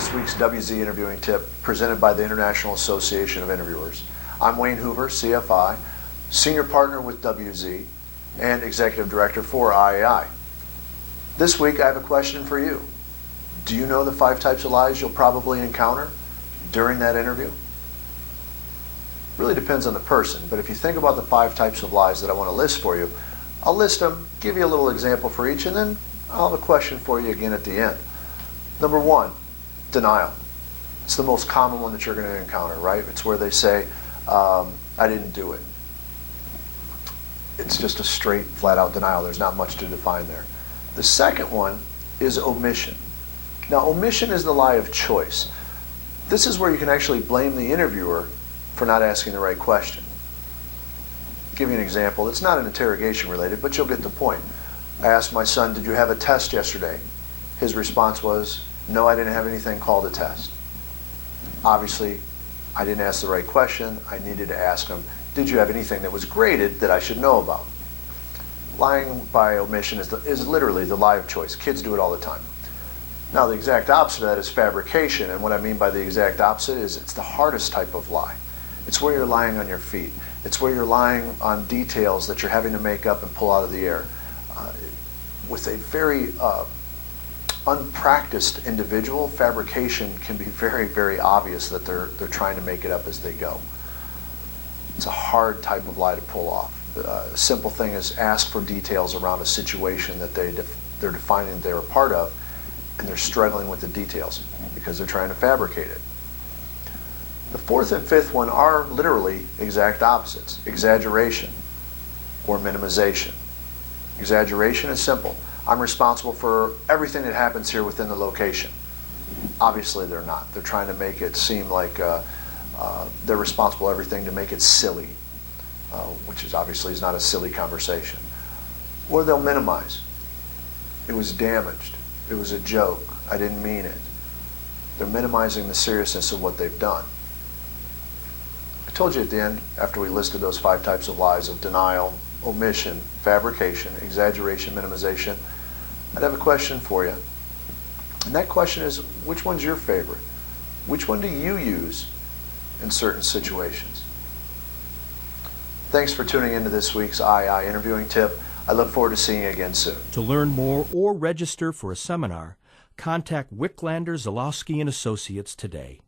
this week's WZ Interviewing Tip presented by the International Association of Interviewers. I'm Wayne Hoover, CFI, Senior Partner with WZ, and Executive Director for IAI. This week I have a question for you. Do you know the 5 types of lies you'll probably encounter during that interview? Really depends on the person, but if you think about the 5 types of lies that I want to list for you, I'll list them, give you a little example for each, and then I'll have a question for you again at the end. Number 1, denial. It's the most common one that you're going to encounter, right? It's where they say, I didn't do it. It's just a straight, flat-out denial. There's not much to define there. The second one is omission. Now, omission is the lie of choice. This is where you can actually blame the interviewer for not asking the right question. I'll give you an example. It's not an interrogation related, but you'll get the point. I asked my son, did you have a test yesterday? His response was, no, I didn't have anything called a test. Obviously, I didn't ask the right question. I needed to ask him, did you have anything that was graded that I should know about? Lying by omission is literally the lie of choice. Kids do it all the time. Now, the exact opposite of that is fabrication, and what I mean by the exact opposite is it's the hardest type of lie. It's where you're lying on your feet. It's where you're lying on details that you're having to make up and pull out of the air. With a very unpracticed individual, fabrication can be very, very obvious that they're trying to make it up as they go. It's a hard type of lie to pull off. A simple thing is ask for details around a situation that they're defining they're a part of, and they're struggling with the details because they're trying to fabricate it. The 4th and 5th one are literally exact opposites: exaggeration or minimization. Exaggeration is simple. I'm responsible for everything that happens here within the location. Obviously they're not. They're trying to make it seem like they're responsible for everything to make it silly, which is obviously is not a silly conversation. Or they'll minimize. It was damaged. It was a joke. I didn't mean it. They're minimizing the seriousness of what they've done. I told you at the end, after we listed those 5 types of lies of denial, omission, fabrication, exaggeration, minimization, I'd have a question for you. And that question is, which one's your favorite? Which one do you use in certain situations? Thanks for tuning into this week's IAI Interviewing Tip. I look forward to seeing you again soon. To learn more or register for a seminar, contact Wicklander, Zalowski & Associates today.